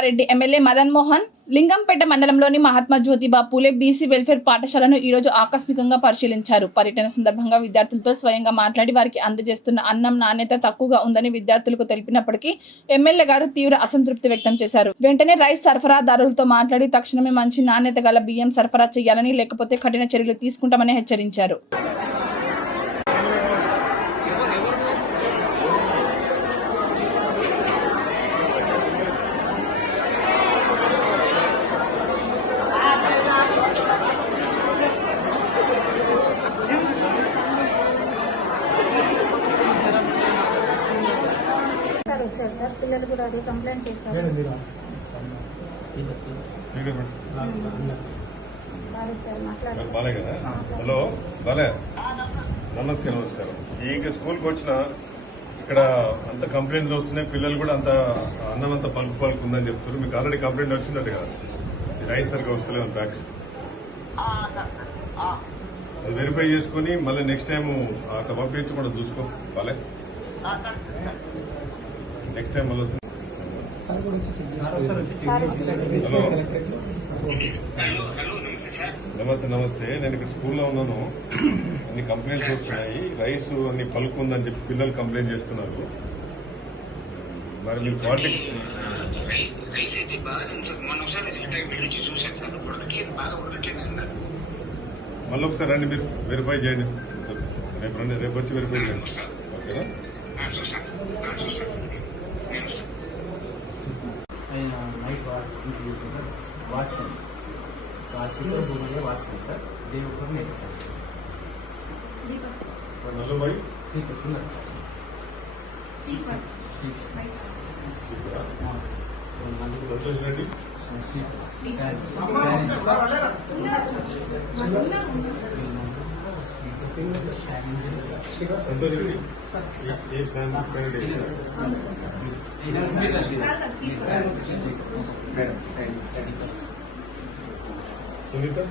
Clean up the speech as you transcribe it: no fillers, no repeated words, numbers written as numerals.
Sangareddy MLA Madan Mohan Lingampet మండలంలోని Mahatma Jyotiba Phule BC welfare పాఠశాలను ఈ రోజు ఆకస్మికంగా పరిశీలించారు. పర్యటన సందర్భంగా విద్యార్థులతో స్వయంగా మాట్లాడి వారికి అందజేస్తున్న అన్నం నాణ్యత తక్కువగా ఉందని విద్యార్థులకు తెలిపినప్పటికీ ఎమ్మెల్యే గారు తీవ్ర అసంతృప్తి వ్యక్తం చేశారు. వెంటనే రైస్ సరఫరాదారులతో మాట్లాడి తక్షణమే మంచి నాణ్యత గల బియ్యం సరఫరా చేయాలని, లేకపోతే కఠిన చర్యలు తీసుకుంటామని హెచ్చరించారు. వచ్చారు సార్, పిల్లలు కూడా అది కంప్లైంట్ చేశారు. హలో బాలే, నమస్కారం. ఈ స్కూల్కి వచ్చిన ఇక్కడ అంత కంప్లైంట్లు వస్తున్నాయి, పిల్లలు కూడా అంత అన్నం అంతా పలుకు ఉందని చెప్తున్నారు. మీకు ఆల్రెడీ కంప్లైంట్ వచ్చిందట కదా, రైస్ సరిగ్గా వస్తలేవు బ్యాగ్స్. అది వెరిఫై చేసుకుని మళ్ళీ నెక్స్ట్ టైం అక్కడ పంపించి కూడా చూసుకో బాలే. నెక్స్ట్ టైం మళ్ళీ వస్తుంది. నమస్తే. నేను ఇక్కడ స్కూల్లో ఉన్నాను. అన్ని కంప్లైంట్స్ వస్తున్నాయి, రైస్ అన్ని పలుకు ఉందని చెప్పి పిల్లలు కంప్లైంట్ చేస్తున్నారు. మరి మీరు క్వాలిటీ మళ్ళీ ఒకసారి రండి, మీరు వెరిఫై చేయండి. రేపు వచ్చి వెరిఫై చేయండి, ఓకేనా? हेलो भाई, संतोष रेड्डी संतोष रेड्डी सुनीता